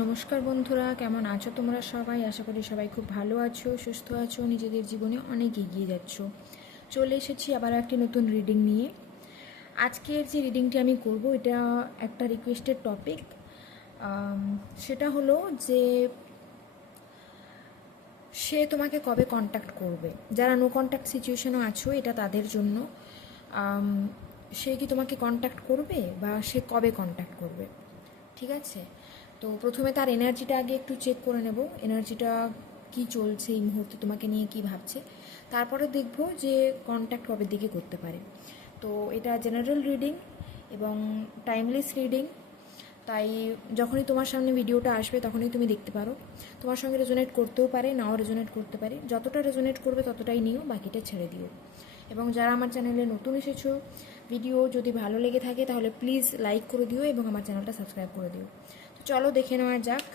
নমস্কার বন্ধুরা, কেমন আছো তোমরা সবাই? আশা করি সবাই খুব ভালো আছো, সুস্থ আছো, নিজেদের জীবনে অনেক এগিয়ে যাচ্ছ। চলে এসেছি আবার একটি নতুন রিডিং নিয়ে। আজকের যে রিডিংটি আমি করব এটা একটা রিকোয়েস্টেড টপিক। সেটা হলো যে সে তোমাকে কবে কন্ট্যাক্ট করবে। যারা নো কন্ট্যাক্ট সিচুয়েশনও আছো, এটা তাদের জন্য। সে কি তোমাকে কন্ট্যাক্ট করবে বা সে কবে কন্ট্যাক্ট করবে, ঠিক আছে? তো প্রথমে তার এনার্জিটা আগে একটু চেক করে নেব, এনার্জিটা কি চলছে এই মুহূর্তে, তোমাকে নিয়ে কি ভাবছে। তারপরে দেখব যে কন্ট্যাক্ট কবে দিকে করতে পারে। তো এটা জেনারেল রিডিং এবং টাইমলেস রিডিং, তাই যখনই তোমার সামনে ভিডিওটা আসবে তখনই তুমি দেখতে পারো। তোমার সঙ্গে রেজোনেট করতেও পারে, নাও রেজোনেট করতে পারে। যতটা রেজোনেট করবে ততটাই নিও, বাকিটা ছেড়ে দিও। এবং যারা আমার চ্যানেলে নতুন এসেছো, ভিডিও যদি ভালো লেগে থাকে তাহলে প্লিজ লাইক করে দিও এবং আমার চ্যানেলটা সাবস্ক্রাইব করে দিও। তো চলো দেখে নেওয়া যাক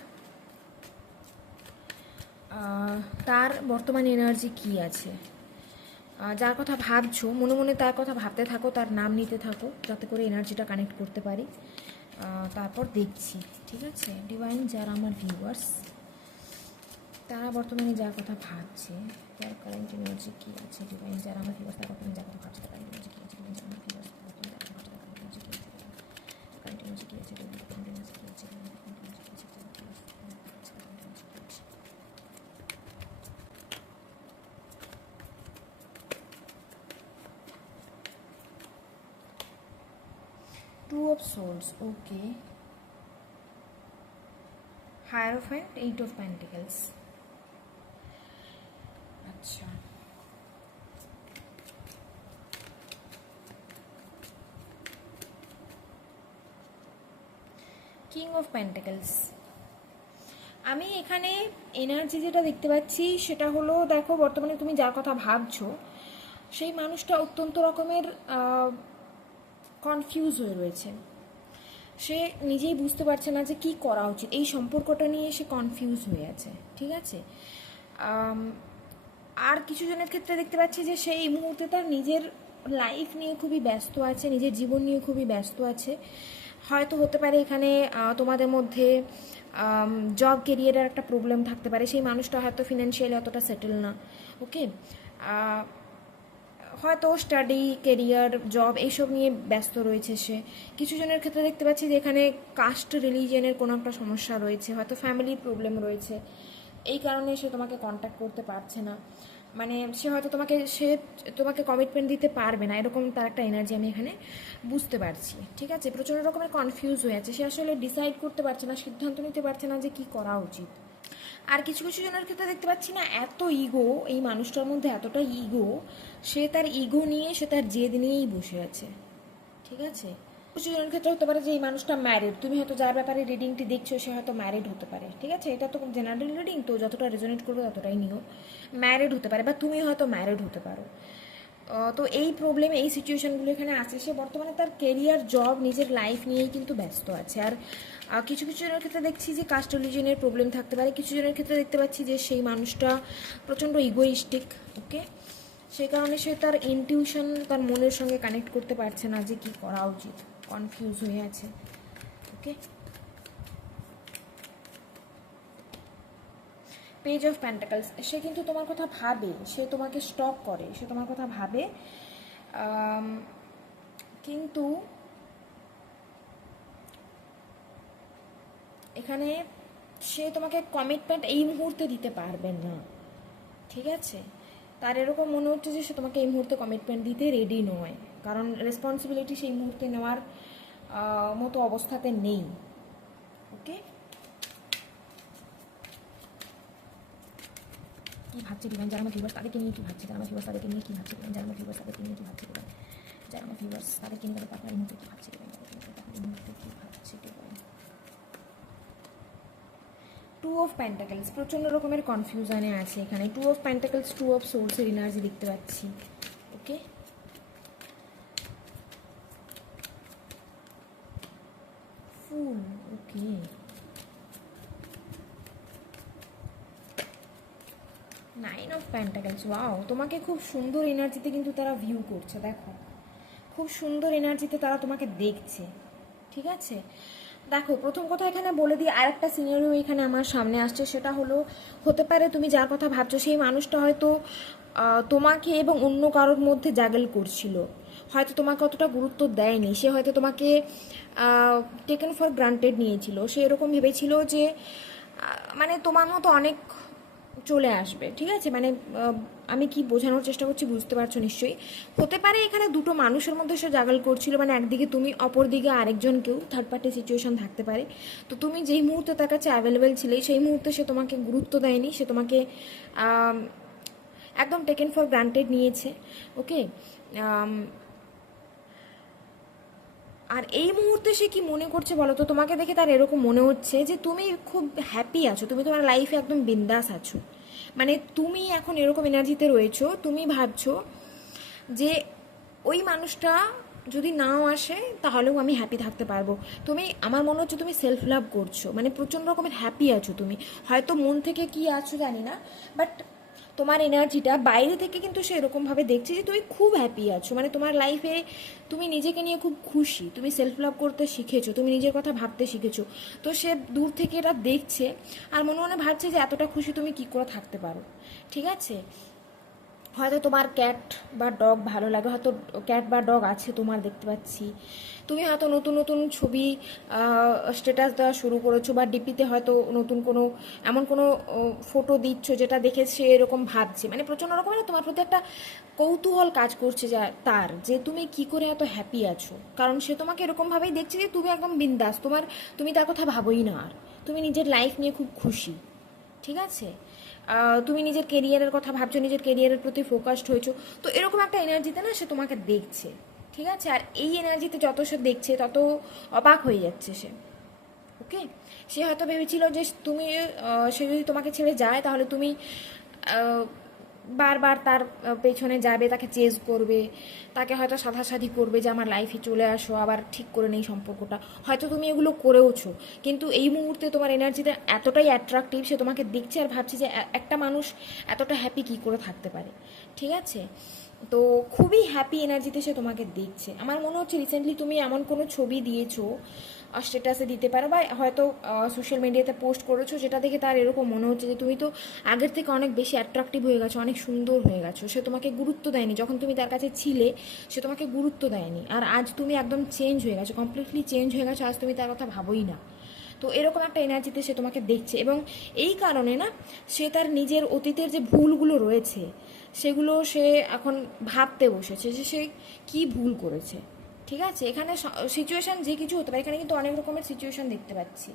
তার বর্তমান এনার্জি কি আছে। যার কথা ভাবছো মনে মনে তার কথা ভাবতে থাকো, তার নাম নিতে থাকো, যাতে করে এনার্জিটা কানেক্ট করতে পারি। তারপর দেখছি, ঠিক আছে? ডিভাইন, যারা আমার ভিউয়ার্স, তারা বর্তমানে যার কথা ভাবছে, তার কারেন্ট এনার্জি কী আছে। ডিভাইন, যারা আমার ভিউয়ার্স, তারা বর্তমানে যার কথা ভাবছে, তার কারেন্ট এনার্জি কী আছে। ডিভাইন, যারা আমার ভিউয়ার্স, তারা বর্তমানে যার কথা ভাবছে, তার কারেন্ট এনার্জি কী আছে। কারেন্ট এনার্জি কী আছে। Two of swords, okay. Hierophant, 8 of pentacles. আচ্ছা, কিং অফ পেন্টিকলস। আমি এখানে এনার্জি যেটা দেখতে পাচ্ছি সেটা হলো, দেখো বর্তমানে তুমি যার কথা ভাবছো সেই মানুষটা অত্যন্ত রকমের কনফিউজ হয়ে রয়েছে। সে নিজেই বুঝতে পারছে না যে কি করা উচিত, এই সম্পর্কটা নিয়ে সে কনফিউজ হয়ে আছে, ঠিক আছে? আর কিছু জনের ক্ষেত্রে দেখতে পাচ্ছি যে সে এই মুহূর্তে তার নিজের লাইফ নিয়ে খুবই ব্যস্ত আছে, নিজের জীবন নিয়ে খুবই ব্যস্ত আছে। হয়তো হতে পারে এখানে তোমাদের মধ্যে জব কেরিয়ারের একটা প্রবলেম থাকতে পারে, সেই মানুষটা হয়তো ফিনান্সিয়ালি অতটা সেটেল না, ওকে। হয়তো স্টাডি, কেরিয়ার, জব এইসব নিয়ে ব্যস্ত রয়েছে সে। কিছু জনের ক্ষেত্রে দেখতে পাচ্ছি যে এখানে কাস্ট, রিলিজিয়নের কোনো একটা সমস্যা রয়েছে, হয়তো ফ্যামিলির প্রবলেম রয়েছে, এই কারণে সে তোমাকে কন্ট্যাক্ট করতে পারছে না। মানে সে তোমাকে কমিটমেন্ট দিতে পারবে না, এরকম তার একটা এনার্জি আমি এখানে বুঝতে পারছি, ঠিক আছে? প্রচণ্ড রকমের কনফিউজ হয়ে আছে, সে আসলে ডিসাইড করতে পারছে না, সিদ্ধান্ত নিতে পারছে না যে কী করা উচিত। আর কিছু কিছু জনের ক্ষেত্রে দেখতে পাচ্ছি না, এত ইগো, এই মানুষটার মধ্যে এতটা ইগো, সে তার ইগো নিয়ে, সে তার জেদ নিয়েই বসে আছে, ঠিক আছে? কিছু জনের ক্ষেত্রে হতে পারে যে এই মানুষটা ম্যারিড, তুমি হয়তো যার ব্যাপারে রিডিংটি দেখছো সে হয়তো ম্যারিড হতে পারে, ঠিক আছে? এটা তো জেনারেল রিডিং, তো যতটা রেজোনেট করবে ততটাই নিও। ম্যারিড হতে পারে বা তুমি হয়তো ম্যারিড হতে পারো। তো এই প্রবলেম, এই সিচুয়েশনগুলো এখানে আছে। সে বর্তমানে তার কেরিয়ার, জব, নিজের লাইফ নিয়েই কিন্তু ব্যস্ত আছে। আর কিছু কিছু জনের ক্ষেত্রে দেখছি যে কাস্ট, রিলিজনের প্রবলেম থাকতে পারে। কিছু জনের ক্ষেত্রে দেখতে পাচ্ছি যে সেই মানুষটা প্রচণ্ড ইগোইস্টিক, ওকে। সেই কারণে সে তার ইনটিউশন, তার মনের সঙ্গে কানেক্ট করতে পারছে না যে কী করা উচিত, কনফিউজ হয়ে আছে, ওকে। পেজ অফ প্যান্টাকলস, সে কিন্তু তোমার কথা ভাবে, সে তোমাকে স্টক করে, সে তোমার কথা ভাবে, কিন্তু এখানে সে তোমাকে কমিটমেন্ট এই মুহূর্তে দিতে পারবে না, ঠিক আছে? তার এরকম মনে হচ্ছে যে সে তোমাকে এই মুহূর্তে কমিটমেন্ট দিতে রেডি নয়, কারণ রেসপন্সিবিলিটি সেই মুহূর্তে নেওয়ার মতো অবস্থাতে নেই, ওকে। কী ভাবছে ডিভাইন, যারা আমার ভিউয়ার্স তাদেরকে নিয়ে কী ভাবছে, যারা আমার ভিউয়ার্স তাদেরকে নিয়ে কী ভাবছে ডিভাইন, যারা আমার ভিউয়ার্স তাদেরকে নিয়ে কী ভাবছে ডিভাইন, যারা আমার ভিউয়ার্স তাদেরকে নিয়ে তাদের পার্টনার এই মুহূর্তে কী ভাবছে ডিভাইন, এই মুহূর্তে কী ভাবছে ডিভাইন। টু অফ প্যান্টাকলস, প্রচণ্ড রকমের কনফিউশনে আছে এখানে। Two of pentacles, two of সোলসের এনার্জি দেখতে পাচ্ছি, okay. Fool, okay. Nine of pentacles, wow, তোমাকে খুব সুন্দর এনার্জিতে কিন্তু তারা ভিউ করছে, দেখো খুব সুন্দর এনার্জিতে তারা তোমাকে দেখছে, ঠিক আছে? দেখো, প্রথম কথা এখানে বলে দিই, আরেকটা সিনারিও এখানে আমার সামনে আসছে, সেটা হলো হতে পারে তুমি যার কথা ভাবছো সেই মানুষটা হয়তো তোমাকে এবং অন্য কারোর মধ্যে জাগল করছিল, হয়তো তোমাকে অতটা গুরুত্ব দেয়নি, সে হয়তো তোমাকে টেকেন ফর গ্রান্টেড নিয়েছিল, সে এরকম ভেবেছিল যে মানে তোমার মতো অনেক চলে আসবে, ঠিক আছে, মানে আমি কি বোঝানোর চেষ্টা করছি বুঝতে পারছো নিশ্চয়ই। হতে পারে এখানে দুটো মানুষের মধ্যে সে জাগাল করছিল, মানে একদিকে তুমি, অপর দিকে আরেকজন কেউ, থার্ড পার্টি সিচুয়েশন থাকতে পারে। তো তুমি যেই মুহূর্তে তার কাছে অ্যাভেলেবেল ছিলে সেই মুহূর্তে সে তোমাকে গুরুত্ব দেয়নি, সে তোমাকে একদম টেকেন ফর গ্রান্টেড নিয়েছে, ওকে। আর এই মুহূর্তে সে কি মনে করছে বলো তো, তোমাকে দেখে তার এরকম মনে হচ্ছে যে তুমি খুব হ্যাপি আছো, তুমি তোমার লাইফে একদম বিন্দাস আছো, মানে তুমি এখন এরকম এনার্জিতে রয়েছো, তুমি ভাবছো যে ওই মানুষটা যদি নাও আসে তাহলেও আমি হ্যাপি থাকতে পারবো। তুমি, আমার মনে হচ্ছে তুমি সেলফ লাভ করছো, মানে প্রচণ্ড রকমের হ্যাপি আছো তুমি, হয়তো মন থেকে কি আছো জানি না, বাট তোমার এনার্জিটা বাইরে থেকে কিন্তু সে এরকমভাবে দেখছে যে তুমি খুব হ্যাপি আছো, মানে তোমার লাইফে তুমি নিজেকে নিয়ে খুব খুশি, তুমি সেলফ লাভ করতে শিখেছো, তুমি নিজের কথা ভাবতে শিখেছো। তো সে দূর থেকে এটা দেখছে আর মনে মনে ভাবছে যে এতটা খুশি তুমি কি করে থাকতে পারো, ঠিক আছে। হয়তো তোমার ক্যাট বা ডগ ভালো লাগে, হয়তো ক্যাট বা ডগ আছে তোমার, দেখতে পাচ্ছি তুমি হয়তো নতুন নতুন ছবি স্ট্যাটাস দেওয়া শুরু করেছো, বা ডিপিতে হয়তো নতুন কোনো এমন কোনো ফটো দিচ্ছ যেটা দেখে সে এরকম ভাবছে, মানে প্রচণ্ড রকমের তোমার প্রতি একটা কৌতূহল কাজ করছে যা তার, যে তুমি কি করে এত হ্যাপি আছো, কারণ সে তোমাকে এরকমভাবেই দেখছে যে তুমি একদম বিন্দাস, তুমি তার কথা ভাবোই না, আর তুমি নিজের লাইফ নিয়ে খুব খুশি, ঠিক আছে। তুমি নিজের কেরিয়ারের কথা ভাবছো, নিজের কেরিয়ারের প্রতি ফোকাসড হয়েছো, তো এরকম একটা এনার্জিতে না সে তোমাকে দেখছে, ঠিক আছে। আর এই এনার্জিতে যত সে দেখছে তত অবাক হয়ে যাচ্ছে সে, ওকে। সে হয়তো ভেবেছিল যে তুমি সে যদি তোমাকে ছেড়ে যায় তাহলে তুমি বারবার তার পেছনে যাবে, তাকে চেজ করবে, তাকে হয়তো সাধাসাধি করবে যে আমার লাইফে চলে আসো, আবার ঠিক করে নেই সম্পর্কটা, হয়তো তুমি এগুলো করেওছো, কিন্তু এই মুহূর্তে তোমার এনার্জিটা এতটাই অ্যাট্রাকটিভ, সে তোমাকে দেখছে আর ভাবছে যে একটা মানুষ এতটা হ্যাপি কী করে থাকতে পারে, ঠিক আছে। তো খুবই হ্যাপি এনার্জিতে সে তোমাকে দেখছে। আমার মনে হচ্ছে রিসেন্টলি তুমি এমন কোনো ছবি দিয়েছো, স্ট্যাটাসে দিতে পারো, বা হয়তো সোশ্যাল মিডিয়াতে পোস্ট করেছো, যেটা দেখে তার এরকম মনে হচ্ছে যে তুমি তো আগের থেকে অনেক বেশি অ্যাট্রাকটিভ হয়ে গেছো, অনেক সুন্দর হয়ে গেছো, সে তোমাকে গুরুত্ব দেয়নি, যখন তুমি তার কাছে ছিলে সে তোমাকে গুরুত্ব দেয়নি, আর আজ তুমি একদম চেঞ্জ হয়ে গেছো, কমপ্লিটলি চেঞ্জ হয়ে গেছো, আজ তুমি তার কথা ভাবোই না। তো এরকম একটা এনার্জিতে সে তোমাকে দেখছে, এবং এই কারণে না সে তার নিজের অতীতের যে ভুলগুলো রয়েছে সেগুলো সে এখন ভাবতে বসেছে যে সে কী ভুল করেছে, ঠিক আছে। এখানে সিচুয়েশান যে কিছু হতে পারে, এখানে কিন্তু অনেক রকমের সিচুয়েশান দেখতে পাচ্ছি,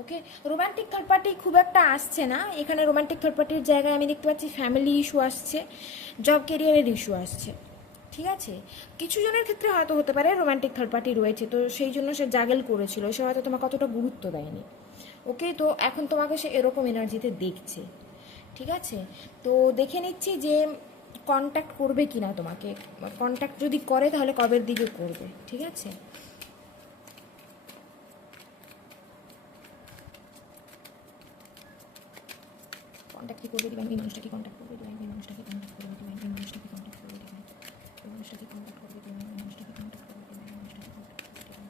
ওকে। রোমান্টিক থার্ড পার্টি খুব একটা আসছে না এখানে, রোমান্টিক থার্ড পার্টির জায়গায় আমি দেখতে পাচ্ছি ফ্যামিলি ইস্যু আসছে, জব কেরিয়ারের ইস্যু আসছে, ঠিক আছে। কিছু জনের ক্ষেত্রে হয়তো হতে পারে রোমান্টিক থার্ড পার্টি রয়েছে, তো সেই জন্য সে জাগেল করেছিল, সে হয়তো তোমাকে অতটা গুরুত্ব দেয়নি, ওকে। তো এখন তোমাকে সে এরকম এনার্জিতে দেখছে, ঠিক আছে। তো দেখে নিচ্ছি যে কন্ট্যাক্ট করবে কি না তোমাকে, কন্ট্যাক্ট যদি করে তাহলে কবের দিকে করবে, ঠিক আছে। কন্ট্যাক্ট কি করবে দিবেন, এই মানুষটাকে কন্ট্যাক্ট করবে দিবেন, এই মানুষটাকে কন্ট্যাক্ট করবে দিবেন, এই মানুষটাকে কন্ট্যাক্ট করবে দিবেন, এই মানুষটাকে কন্ট্যাক্ট করবে দিবেন, এই মানুষটাকে কন্ট্যাক্ট করবে দিবেন, এই মানুষটাকে কন্ট্যাক্ট করবে দিবেন।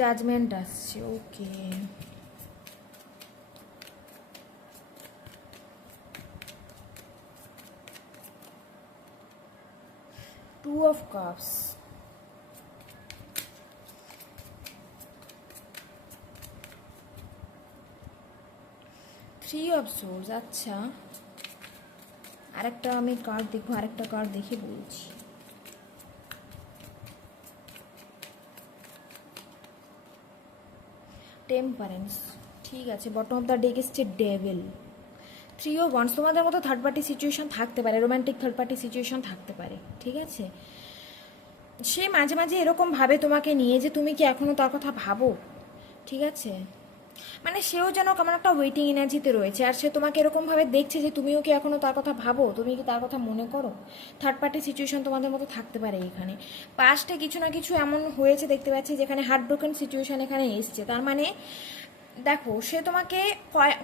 জাজমেন্ট আসছে, okay. Two of cups, three of swords, আচ্ছা। আরেকটা আমি কার্ড দেখবো, আরেকটা কার্ড দেখে বলছি। টেম্পারেন্স, ঠিক আছে। বটম অফ দ্য ডেক এসছে ডেভিল, থ্রি অফ ওয়ান্স। তোমাদের মতো থার্ড পার্টি সিচুয়েশন থাকতে পারে, রোমান্টিক থার্ড পার্টি সিচুয়েশন থাকতে পারে, ঠিক আছে। সে মাঝে মাঝে এরকম ভাবে তোমাকে নিয়ে যে তুমি কি এখনও তার কথা ভাবো, ঠিক আছে। মানে সেও যেন কেমন একটা ওয়েটিং এনার্জিতে রয়েছে, আর সে তোমাকে এরকমভাবে দেখছে যে তুমিও কি এখনও তার কথা ভাবো, তুমি কি তার কথা মনে করো। থার্ড পার্টি সিচুয়েশন তোমাদের মতো থাকতে পারে এখানে। পাস্টে কিছু না কিছু এমন হয়েছে দেখতে পাচ্ছি যেখানে হার্ট ব্রোকেন সিচুয়েশন এখানে এসছে, তার মানে দেখো, সে তোমাকে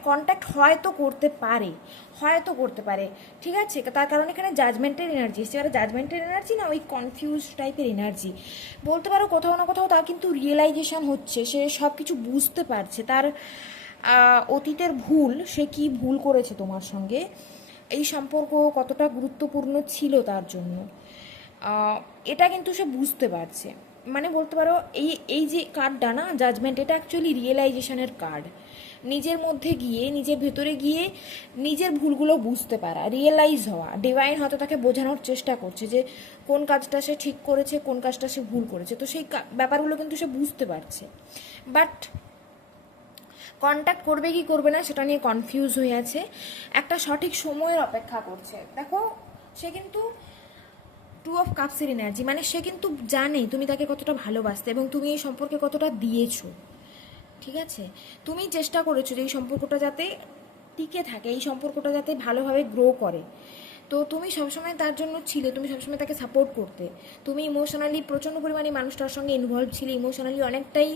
কন্ট্যাক্ট হয়তো করতে পারে, ঠিক আছে, তার কারণ এখানে জাজমেন্টের এনার্জি এসছে। এবার জাজমেন্টের এনার্জি না ওই কনফিউজ টাইপের এনার্জি বলতে পারো। কোথাও না কোথাও তার কিন্তু রিয়েলাইজেশন হচ্ছে, সে সব কিছু বুঝতে পারছে, তার অতীতের ভুল, সে কি ভুল করেছে তোমার সঙ্গে, এই সম্পর্ক কতটা গুরুত্বপূর্ণ ছিল তার জন্য, এটা কিন্তু সে বুঝতে পারছে। মানে বলতে পারো এই এই যে কার্ডটা না, জাজমেন্ট, এটা অ্যাকচুয়ালি রিয়েলাইজেশনের কার্ড। নিজের মধ্যে গিয়ে, নিজের ভেতরে গিয়ে নিজের ভুলগুলো বুঝতে পারা, রিয়েলাইজ হওয়া। ডিভাইন হয়তো তাকে বোঝানোর চেষ্টা করছে যে কোন কাজটা সে ঠিক করেছে, কোন কাজটা সে ভুল করেছে, তো সেই ব্যাপারগুলো কিন্তু সে বুঝতে পারছে। বাট কন্ট্যাক্ট করবে কি করবে না সেটা নিয়ে কনফিউজ হয়ে আছে, একটা সঠিক সময়ের অপেক্ষা করছে। দেখো, সে কিন্তু টু অফ কাপসের এনার্জি, মানে সে কিন্তু জানে তুমি তাকে কতটা ভালোবাসতে এবং তুমি এই সম্পর্কে কতটা দিয়েছো, ঠিক আছে। তুমি চেষ্টা করেছো যে এই সম্পর্কটা যাতে টিকে থাকে, এই সম্পর্কটা যাতে ভালোভাবে গ্রো করে। তো তুমি সবসময় তার জন্য ছিলে, তুমি সবসময় তাকে সাপোর্ট করতে, তুমি ইমোশনালি প্রচণ্ড পরিমাণে মানুষটার সঙ্গে ইনভলভ ছিলে, ইমোশনালি অনেকটাই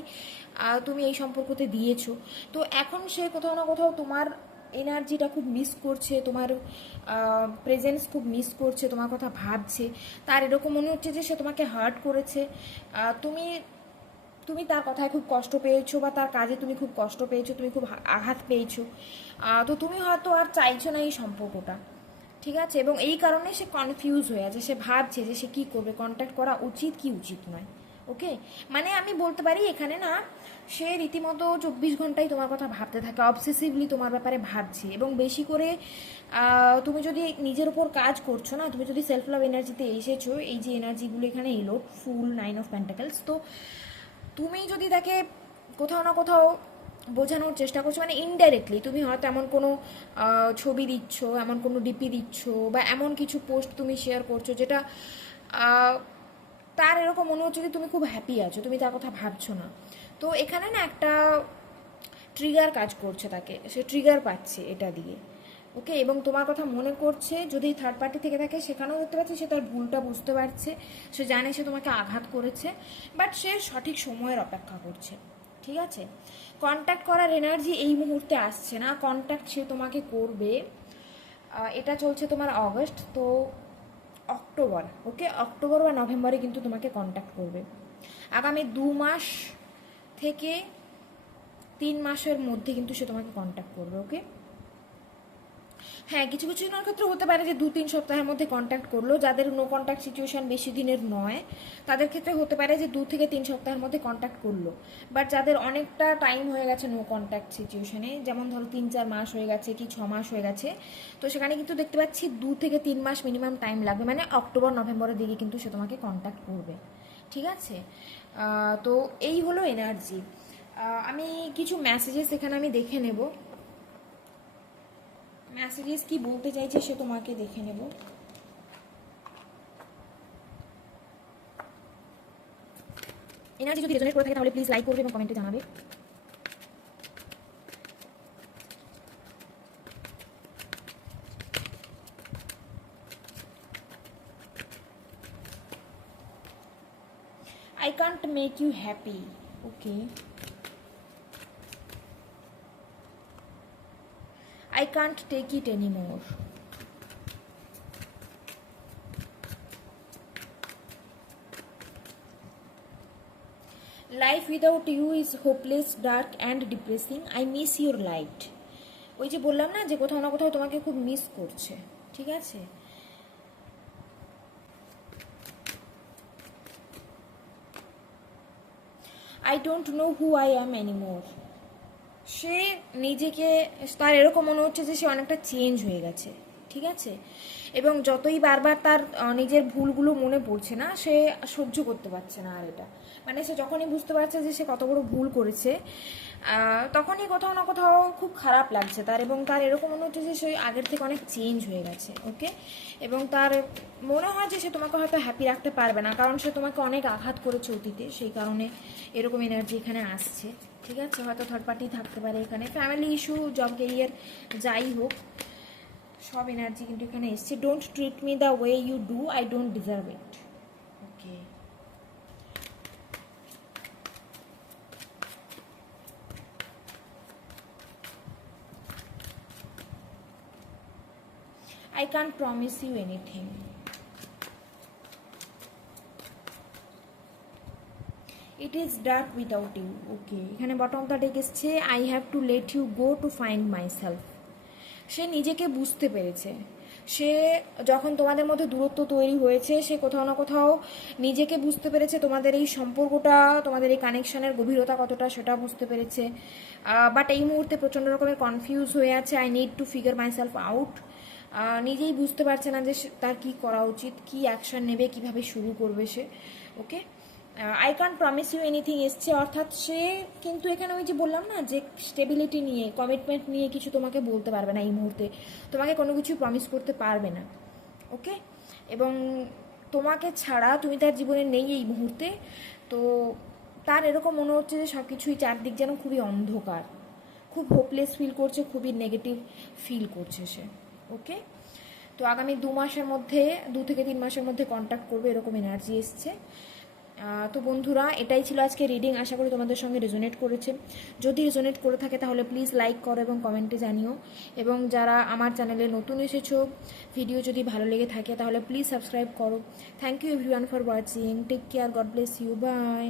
তুমি এই সম্পর্কতে দিয়েছো। তো এখন সে কোথাও না কোথাও তোমার এনার্জিটা খুব মিস করছে, তোমার প্রেজেন্স খুব মিস করছে, তোমার কথা ভাবছে। তার এরকম মনে হচ্ছে যে সে তোমাকে হার্ট করেছে, তুমি তুমি তার কথায় খুব কষ্ট পেয়েছো, বা তার কাজে তুমি খুব কষ্ট পেয়েছো, তুমি খুব আঘাত পেয়েছো। তো তুমি হয়তো আর চাইছো না এই সম্পর্কটা, ঠিক আছে। এবং এই কারণে সে কনফিউজ হয়ে আছে, সে ভাবছে যে সে কী করবে, কন্ট্যাক্ট করা উচিত কি উচিত নয়। ওকে, মানে আমি বলতে পারি এখানে না, সে রীতিমতো 24 ঘন্টাই তোমার কথা ভাবতে থাকে, অবসেসিভলি তোমার ব্যাপারে ভাবছে। এবং বেশি করে তুমি যদি নিজের উপর কাজ করছো না, তুমি যদি সেলফ লাভ এনার্জিতে এসেছো, এই যে এনার্জিগুলো এখানে এলো, ফুল, 9 অফ পেন্টাকেলস, তো তুমি যদি তাকে কোথাও না কোথাও বোঝানোর চেষ্টা করছো, মানে ইনডাইরেক্টলি তুমি হয়তো এমন কোনো ছবি দিচ্ছ, এমন কোনো ডিপি দিচ্ছ, বা এমন কিছু পোস্ট তুমি শেয়ার করছো যেটা তার এরকম মনে হচ্ছে যে তুমি খুব হ্যাপি আছো, তুমি তার কথা ভাবছো না। তো এখানে না একটা ট্রিগার কাজ করছে, তাকে সে ট্রিগার পাচ্ছে এটা দিয়ে। ওকে, এবং তোমার কথা মনে করছে, যদি থার্ড পার্টি থেকে থাকে সেখানেও দেখতে পাচ্ছে সে তার ভুলটা বুঝতে পারছে, সে জানে সে তোমাকে আঘাত করেছে, বাট সে সঠিক সময়ের অপেক্ষা করছে, ঠিক আছে। কন্ট্যাক্ট করার এনার্জি এই মুহূর্তে আসছে না, কন্ট্যাক্ট সে তোমাকে করবে। এটা চলছে তোমার অগস্ট, তো অক্টোবর, ওকে, অক্টোবর বা নভেম্বরে কিন্তু তোমাকে কন্ট্যাক্ট করবে। আগামী 2 মাস থেকে 3 মাসের মধ্যে কিন্তু সে তোমাকে কন্ট্যাক্ট করবে। ওকে, হ্যাঁ, কিছু কিছু জনের ক্ষেত্রে হতে পারে যে 2-3 সপ্তাহের মধ্যে কন্ট্যাক্ট করলো, যাদের নো কন্ট্যাক্ট সিচুয়েশন বেশি দিনের নয় তাদের ক্ষেত্রে হতে পারে যে 2 থেকে 3 সপ্তাহের মধ্যে কন্ট্যাক্ট করলো। বাট যাদের অনেকটা টাইম হয়ে গেছে নো কন্ট্যাক্ট সিচুয়েশনে, যেমন ধরো 3-4 মাস হয়ে গেছে কি 6 মাস হয়ে গেছে, তো সেখানে কিন্তু দেখতে পাচ্ছি 2 থেকে 3 মাস মিনিমাম টাইম লাগবে, মানে অক্টোবর নভেম্বরের দিকে কিন্তু সে তোমাকে কন্ট্যাক্ট করবে, ঠিক আছে। তো এই হলো এনার্জি। আমি কিছু মেসেজেস এখানে আমি দেখে নেব, মেসেজেস কি বলতে চাইছে সে তোমাকে, দেখে নেব। এনার্জি যদি রেজোনেট করে থাকে তাহলে প্লিজ লাইক করবে এবং কমেন্টে জানাবে। I can't make you happy. Okay. I can't take it anymore. Life without you is hopeless, dark and depressing. I miss your light. ওই যে বললাম না যে কোথাও না কোথাও তোমাকে খুব মিস করছে, ঠিক আছে। I don't know who I am anymore. সে নিজেকে, তার এরকম মনে হচ্ছে যে সে অনেকটা চেঞ্জ হয়ে গেছে, ঠিক আছে। এবং যতই বারবার তার নিজের ভুলগুলো মনে পড়ছে না, সে সহ্য করতে পারছে না আর এটা, মানে সে যখনই বুঝতে পারছে যে সে কত বড় ভুল করেছে, তখনই কোথাও না কোথাও খুব খারাপ লাগছে তার, এবং তার এরকম মনে হচ্ছে যে সে আগের থেকে অনেক চেঞ্জ হয়ে গেছে। ওকে, এবং তার মনে হয় যে সে তোমাকে হয়তো হ্যাপি রাখতে পারবে না, কারণ সে তোমাকে অনেক আঘাত করেছে অতীতে, সেই কারণে এরকম এনার্জি এখানে আসছে, ঠিক আছে। হয়তো থার্ড পার্টি থাকতে পারে এখানে, ফ্যামিলি ইস্যু, জব কেরিয়ার, যাই হোক, সব এনার্জি কিন্তু এখানে এসছে। Don't treat me the way you do, I don't deserve it. Okay, I can't promise you anything. It is dark without you. Okay, এখানে বটম অফ দ্য ডেক এসছে I have to let you go to find myself. সে নিজেকে বুঝতে পেরেছে। সে যখন তোমাদের মধ্যে দূরত্ব তৈরি হয়েছে, সে কোথাও না কোথাও নিজেকে বুঝতে পেরেছে, তোমাদের এই সম্পর্কটা, তোমাদের এই কানেকশনের গভীরতা কতটা সেটা বুঝতে পেরেছে। বাট এই মুহূর্তে প্রচণ্ড রকমের কনফিউজ হয়ে আছে। I need to figure my self out. নিজেই বুঝতে পারছে না যে তার কী করা উচিত, কী অ্যাকশন নেবে, কীভাবে শুরু করবে সে। Okay, I can promise you anything এসছে, অর্থাৎ সে কিন্তু এখানে ওই যে বললাম না যে স্টেবিলিটি নিয়ে, কমিটমেন্ট নিয়ে কিছু তোমাকে বলতে পারবে না এই মুহূর্তে, তোমাকে কোনো কিছু প্রমিস করতে পারবে না। ওকে, এবং তোমাকে ছাড়া তুমি তার জীবনে নেই এই মুহূর্তে। তো তার এরকম মনে হচ্ছে যে সব কিছুই চারদিক যেন খুবই অন্ধকার, খুব হোপলেস ফিল করছে, খুবই নেগেটিভ ফিল করছে সে। ওকে, তো আগামী 2 মাসের মধ্যে, 2 থেকে 3 মাসের মধ্যে কন্ট্যাক্ট করবে, এরকম এনার্জি এসছে। তো বন্ধুরা, এটাই ছিল আজকে রিডিং। আশা করি তোমাদের সঙ্গে রেজোনেট করেছে। যদি রেজোনেট করে থাকে তাহলে প্লিজ লাইক করো এবং কমেন্টে জানিও। এবং যারা আমার চ্যানেলে নতুন এসেছো, ভিডিও যদি ভালো লেগে থাকে তাহলে প্লিজ সাবস্ক্রাইব করো। Thank you everyone for watching. Take care, God bless you, by.